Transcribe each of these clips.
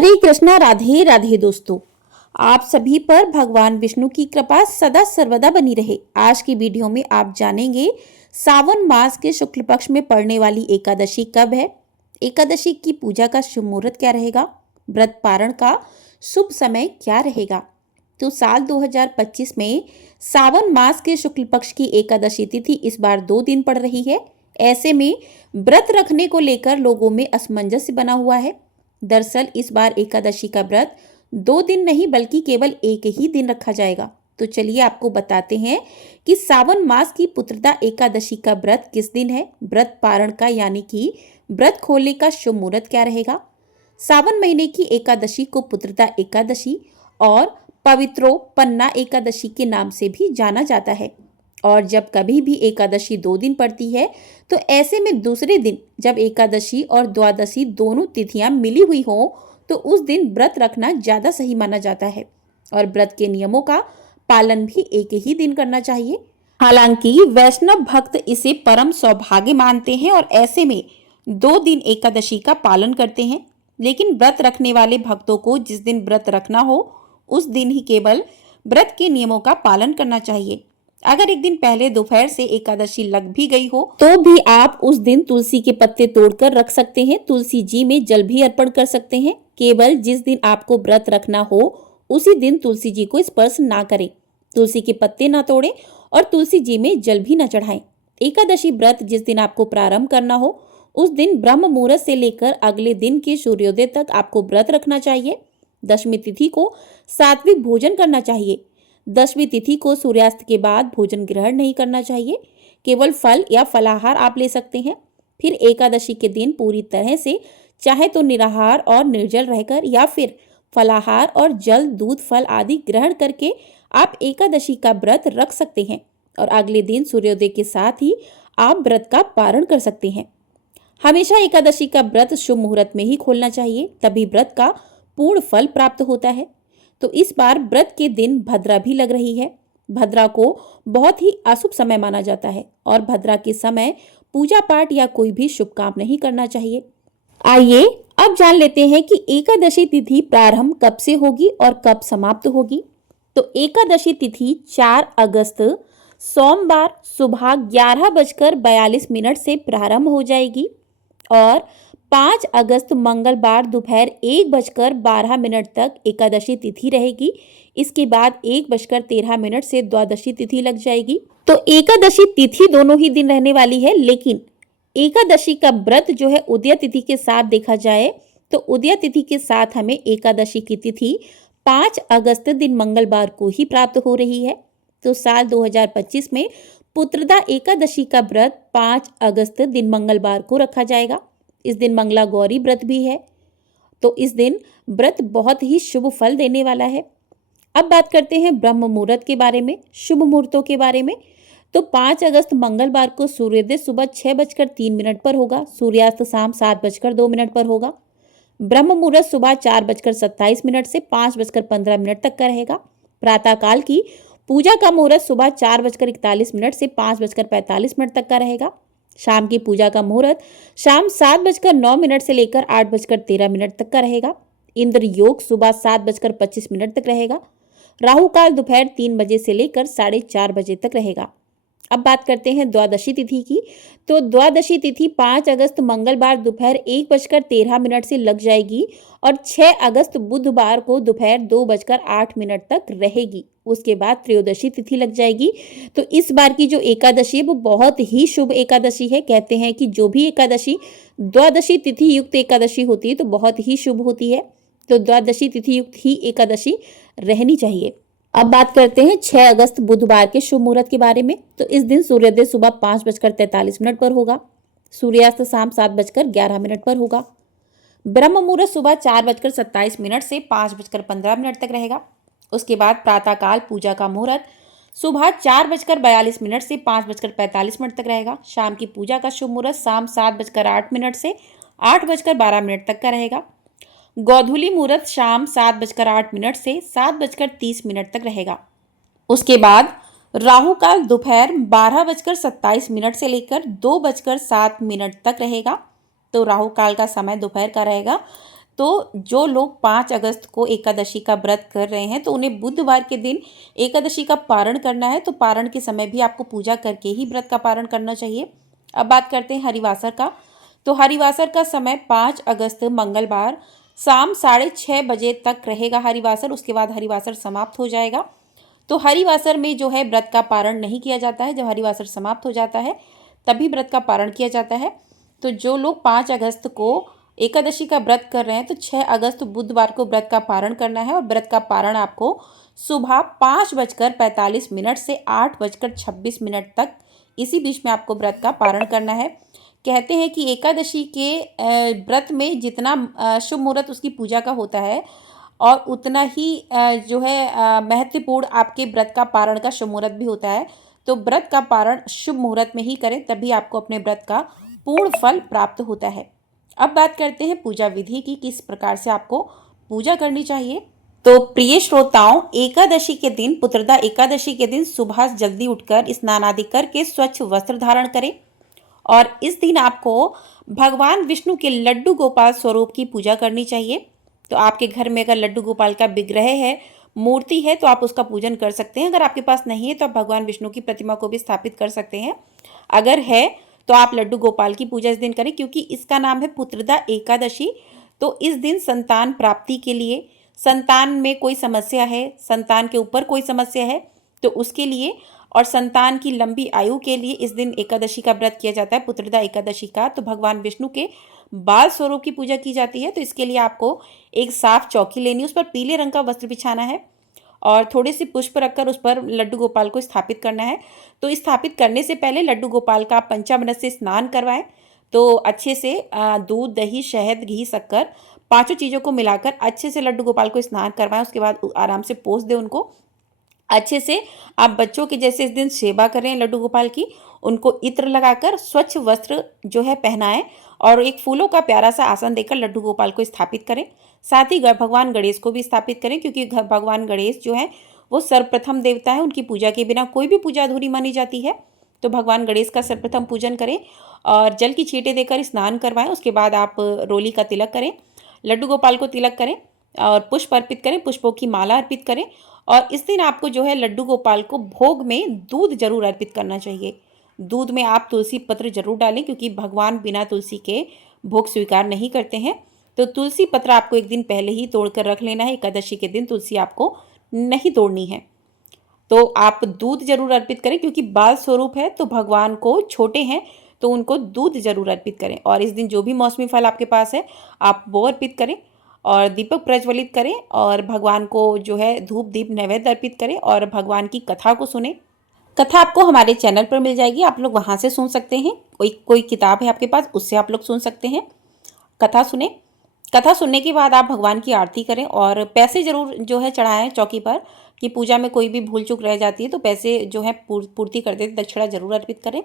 हरे कृष्णा, राधे राधे दोस्तों। आप सभी पर भगवान विष्णु की कृपा सदा सर्वदा बनी रहे। आज की वीडियो में आप जानेंगे सावन मास के शुक्ल पक्ष में पड़ने वाली एकादशी कब है, एकादशी की पूजा का शुभ मुहूर्त क्या रहेगा, व्रत पारण का शुभ समय क्या रहेगा। तो साल 2025 में सावन मास के शुक्ल पक्ष की एकादशी तिथि इस बार 2 दिन पड़ रही है। ऐसे में व्रत रखने को लेकर लोगों में असमंजस बना हुआ है। दरअसल इस बार एकादशी का व्रत 2 दिन नहीं बल्कि केवल एक ही दिन रखा जाएगा। तो चलिए आपको बताते हैं कि सावन मास की पुत्रदा एकादशी का व्रत किस दिन है, व्रत पारण का यानी कि व्रत खोलने का शुभ मुहूर्त क्या रहेगा। सावन महीने की एकादशी को पुत्रदा एकादशी और पवित्रो पन्ना एकादशी के नाम से भी जाना जाता है। और जब कभी भी एकादशी 2 दिन पड़ती है तो ऐसे में दूसरे दिन जब एकादशी और द्वादशी दोनों तिथियां मिली हुई हो तो उस दिन व्रत रखना ज़्यादा सही माना जाता है। और व्रत के नियमों का पालन भी एक ही दिन करना चाहिए। हालांकि वैष्णव भक्त इसे परम सौभाग्य मानते हैं और ऐसे में 2 दिन एकादशी का पालन करते हैं। लेकिन व्रत रखने वाले भक्तों को जिस दिन व्रत रखना हो उस दिन ही केवल व्रत के नियमों का पालन करना चाहिए। अगर एक दिन पहले दोपहर से एकादशी लग भी गई हो तो भी आप उस दिन तुलसी के पत्ते तोड़कर रख सकते हैं, तुलसी जी में जल भी अर्पण कर सकते हैं। केवल जिस दिन आपको व्रत रखना हो उसी दिन तुलसी जी को स्पर्श ना करें, तुलसी के पत्ते ना तोड़ें और तुलसी जी में जल भी न चढ़ाएं। एकादशी व्रत जिस दिन आपको प्रारंभ करना हो उस दिन ब्रह्म मुहूर्त से लेकर अगले दिन के सूर्योदय तक आपको व्रत रखना चाहिए। दशमी तिथि को सात्विक भोजन करना चाहिए। दशमी तिथि को सूर्यास्त के बाद भोजन ग्रहण नहीं करना चाहिए, केवल फल या फलाहार आप ले सकते हैं। फिर एकादशी के दिन पूरी तरह से चाहे तो निराहार और निर्जल रहकर या फिर फलाहार और जल दूध फल आदि ग्रहण करके आप एकादशी का व्रत रख सकते हैं और अगले दिन सूर्योदय के साथ ही आप व्रत का पारण कर सकते हैं। हमेशा एकादशी का व्रत शुभ मुहूर्त में ही खोलना चाहिए, तभी व्रत का पूर्ण फल प्राप्त होता है। तो इस बार व्रत के दिन भद्रा भी लग रही है। भद्रा को बहुत ही अशुभ समय माना जाता है और भद्रा के समय पूजा पाठ या कोई भी शुभ काम नहीं करना चाहिए। आइए अब जान लेते हैं कि एकादशी तिथि प्रारंभ कब से होगी और कब समाप्त होगी। तो एकादशी तिथि 4 अगस्त सोमवार सुबह 11:42 से प्रारंभ हो जाएगी और 5 अगस्त मंगलवार दोपहर 1:12 तक एकादशी तिथि रहेगी। इसके बाद 1:13 से द्वादशी तिथि लग जाएगी। तो एकादशी तिथि दोनों ही दिन रहने वाली है, लेकिन एकादशी का व्रत जो है उदय तिथि के साथ देखा जाए तो उदय तिथि के साथ हमें एकादशी की तिथि 5 अगस्त दिन मंगलवार को ही प्राप्त हो रही है। तो साल 2025 में पुत्रदा एकादशी का व्रत 5 अगस्त दिन मंगलवार को रखा जाएगा। इस दिन मंगला गौरी व्रत भी है, तो इस दिन व्रत बहुत ही शुभ फल देने वाला है। अब बात करते हैं ब्रह्म मुहूर्त के बारे में, शुभ मुहूर्तों के बारे में। तो 5 अगस्त मंगलवार को सूर्योदय सुबह 6:03 पर होगा, सूर्यास्त शाम 7:02 पर होगा। ब्रह्म मुहूर्त सुबह 4:27 से 5:15 तक का रहेगा। प्रातःकाल की पूजा का मुहूर्त सुबह 4:41 से 5:45 तक का रहेगा। शाम की पूजा का मुहूर्त शाम 7:09 से लेकर 8:13 तक का रहेगा। इंद्र योग सुबह 7:25 तक रहेगा। राहु काल दोपहर 3 बजे से लेकर 4:30 बजे तक रहेगा। अब बात करते हैं द्वादशी तिथि की। तो द्वादशी तिथि 5 अगस्त मंगलवार दोपहर 1:13 से लग जाएगी और 6 अगस्त बुधवार को दोपहर 2:08 तक रहेगी। उसके बाद त्रयोदशी तिथि लग जाएगी। तो इस बार की जो एकादशी है वो बहुत ही शुभ एकादशी है। कहते हैं कि जो भी एकादशी द्वादशी तिथि युक्त एकादशी होती है तो बहुत ही शुभ होती है। तो द्वादशी तिथि युक्त ही एकादशी रहनी चाहिए। अब बात करते हैं 6 अगस्त बुधवार के शुभ मुहूर्त के बारे में। तो इस दिन सूर्योदय सुबह 5:43 पर होगा, सूर्यास्त शाम 7:11 पर होगा। ब्रह्म मुहूर्त सुबह 4:27 से 5:15 तक रहेगा। उसके बाद प्रातःकाल पूजा का मुहूर्त सुबह 4:42 से 5:45 तक रहेगा। शाम की पूजा का शुभ मुहूर्त शाम 7:08 से 8:12 तक का रहेगा। गोधूली मुहूर्त शाम 7:08 से 7:30 तक रहेगा। उसके बाद राहु काल दोपहर 12:27 से लेकर 2:07 तक रहेगा। तो राहु काल का समय दोपहर का रहेगा। तो जो लोग 5 अगस्त को एकादशी का व्रत कर रहे हैं तो उन्हें बुधवार के दिन एकादशी का पारण करना है। तो पारण के समय भी आपको पूजा करके ही व्रत का पारण करना चाहिए। अब बात करते हैं हरिवासर का। तो हरिवासर का समय 5 अगस्त मंगलवार शाम 6:30 बजे तक रहेगा हरिवासर। उसके बाद हरिवासर समाप्त हो जाएगा। तो हरिवासर में जो है व्रत का पारण नहीं किया जाता है। जब हरिवासर समाप्त हो जाता है तभी व्रत का पारण किया जाता है। तो जो लोग 5 अगस्त को एकादशी का व्रत कर रहे हैं तो 6 अगस्त बुधवार को व्रत का पारण करना है। और व्रत का पारण आपको सुबह 5:45 से 8:26 तक, इसी बीच में आपको व्रत का पारण करना है। कहते हैं कि एकादशी के व्रत में जितना शुभ मुहूर्त उसकी पूजा का होता है और उतना ही जो है महत्वपूर्ण आपके व्रत का पारण का शुभ मुहूर्त भी होता है। तो व्रत का पारण शुभ मुहूर्त में ही करें, तभी आपको अपने व्रत का पूर्ण फल प्राप्त होता है। अब बात करते हैं पूजा विधि की, किस प्रकार से आपको पूजा करनी चाहिए। तो प्रिय श्रोताओं, एकादशी के दिन, पुत्रदा एकादशी के दिन सुबह जल्दी उठकर स्नान आदि करके स्वच्छ वस्त्र धारण करें। और इस दिन आपको भगवान विष्णु के लड्डू गोपाल स्वरूप की पूजा करनी चाहिए। तो आपके घर में अगर लड्डू गोपाल का विग्रह है, मूर्ति है, तो आप उसका पूजन कर सकते हैं। अगर आपके पास नहीं है तो आप भगवान विष्णु की प्रतिमा को भी स्थापित कर सकते हैं। अगर है तो आप लड्डू गोपाल की पूजा इस दिन करें, क्योंकि इसका नाम है पुत्रदा एकादशी। तो इस दिन संतान प्राप्ति के लिए, संतान में कोई समस्या है, संतान के ऊपर कोई समस्या है तो उसके लिए, और संतान की लंबी आयु के लिए इस दिन एकादशी का व्रत किया जाता है, पुत्रदा एकादशी का। तो भगवान विष्णु के बाल स्वरूप की पूजा की जाती है। तो इसके लिए आपको एक साफ चौकी लेनी है, उस पर पीले रंग का वस्त्र बिछाना है और थोड़े से पुष्प रखकर उस पर लड्डू गोपाल को स्थापित करना है। तो स्थापित करने से पहले लड्डू गोपाल का पंचामृत से स्नान करवाएं। तो अच्छे से दूध, दही, शहद, घी, शक्कर, पांचों चीज़ों को मिलाकर अच्छे से लड्डू गोपाल को स्नान करवाएं। उसके बाद आराम से पोंछ दें उनको अच्छे से। आप बच्चों की जैसे इस दिन सेवा करें लड्डू गोपाल की, उनको इत्र लगाकर स्वच्छ वस्त्र जो है पहनाएं और एक फूलों का प्यारा सा आसन देकर लड्डू गोपाल को स्थापित करें। साथ ही भगवान गणेश को भी स्थापित करें, क्योंकि भगवान गणेश जो है वो सर्वप्रथम देवता है। उनकी पूजा के बिना कोई भी पूजा अधूरी मानी जाती है। तो भगवान गणेश का सर्वप्रथम पूजन करें और जल की छींटे देकर स्नान करवाएं। उसके बाद आप रोली का तिलक करें, लड्डू गोपाल को तिलक करें और पुष्प अर्पित करें, पुष्पों की माला अर्पित करें। और इस दिन आपको जो है लड्डू गोपाल को भोग में दूध जरूर अर्पित करना चाहिए। दूध में आप तुलसी पत्र जरूर डालें, क्योंकि भगवान बिना तुलसी के भोग स्वीकार नहीं करते हैं। तो तुलसी पत्र आपको एक दिन पहले ही तोड़कर रख लेना है। एकादशी के दिन तुलसी आपको नहीं तोड़नी है। तो आप दूध जरूर अर्पित करें, क्योंकि बाल स्वरूप है तो भगवान को, छोटे हैं तो उनको दूध जरूर अर्पित करें। और इस दिन जो भी मौसमी फल आपके पास है आप वो अर्पित करें और दीपक प्रज्वलित करें और भगवान को जो है धूप दीप नैवेद्य अर्पित करें और भगवान की कथा को सुने। कथा आपको हमारे चैनल पर मिल जाएगी, आप लोग वहाँ से सुन सकते हैं। कोई किताब है आपके पास, उससे आप लोग सुन सकते हैं। कथा सुने। कथा सुनने के बाद आप भगवान की आरती करें और पैसे जरूर जो है चढ़ाएं चौकी पर, कि पूजा में कोई भी भूल चूक रह जाती है तो पैसे जो है पूर्ति कर देते, दक्षिणा जरूर अर्पित करें।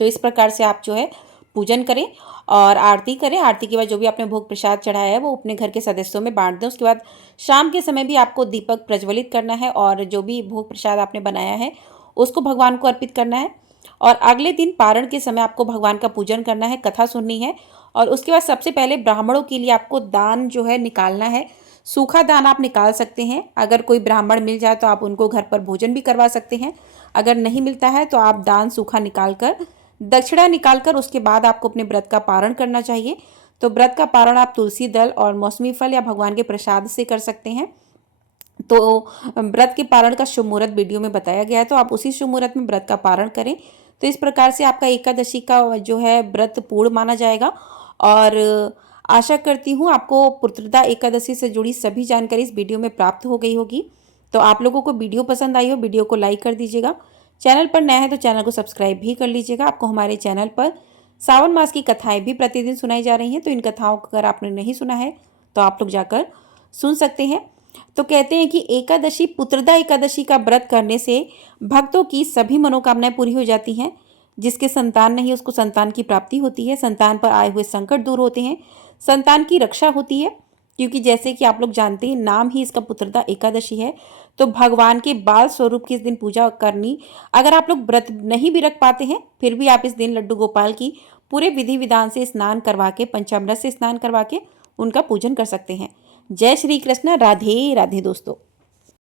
तो इस प्रकार से आप जो है पूजन करें और आरती करें। आरती के बाद जो भी आपने भोग प्रसाद चढ़ाया है वो अपने घर के सदस्यों में बांट दें। उसके बाद शाम के समय भी आपको दीपक प्रज्वलित करना है और जो भी भोग प्रसाद आपने बनाया है उसको भगवान को अर्पित करना है। और अगले दिन पारण के समय आपको भगवान का पूजन करना है, कथा सुननी है। और उसके बाद सबसे पहले ब्राह्मणों के लिए आपको दान जो है निकालना है। सूखा दान आप निकाल सकते हैं, अगर कोई ब्राह्मण मिल जाए तो आप उनको घर पर भोजन भी करवा सकते हैं। अगर नहीं मिलता है तो आप दान सूखा निकाल कर, दक्षिणा निकालकर उसके बाद आपको अपने व्रत का पारण करना चाहिए। तो व्रत का पारण आप तुलसी दल और मौसमी फल या भगवान के प्रसाद से कर सकते हैं। तो व्रत के पारण का शुभ मुहूर्त वीडियो में बताया गया है, तो आप उसी शुभ मुहूर्त में व्रत का पारण करें। तो इस प्रकार से आपका एकादशी का जो है व्रत पूर्ण माना जाएगा। और आशा करती हूँ आपको पुत्रदा एकादशी से जुड़ी सभी जानकारी इस वीडियो में प्राप्त हो गई होगी। तो आप लोगों को वीडियो पसंद आई हो, वीडियो को लाइक कर दीजिएगा। चैनल पर नया है तो चैनल को सब्सक्राइब भी कर लीजिएगा। आपको हमारे चैनल पर सावन मास की कथाएं भी प्रतिदिन सुनाई जा रही हैं, तो इन कथाओं को अगर आपने नहीं सुना है तो आप लोग जाकर सुन सकते हैं। तो कहते हैं कि एकादशी, पुत्रदा एकादशी का व्रत करने से भक्तों की सभी मनोकामनाएं पूरी हो जाती हैं। जिसके संतान नहीं उसको संतान की प्राप्ति होती है, संतान पर आए हुए संकट दूर होते हैं, संतान की रक्षा होती है। क्योंकि जैसे कि आप लोग जानते हैं नाम ही इसका पुत्रदा एकादशी है। तो भगवान के बाल स्वरूप की इस दिन पूजा करनी, अगर आप लोग व्रत नहीं भी रख पाते हैं फिर भी आप इस दिन लड्डू गोपाल की पूरे विधि विधान से स्नान करवा के, पंचामृत से स्नान करवा के उनका पूजन कर सकते हैं। जय श्री कृष्ण। राधे राधे दोस्तों।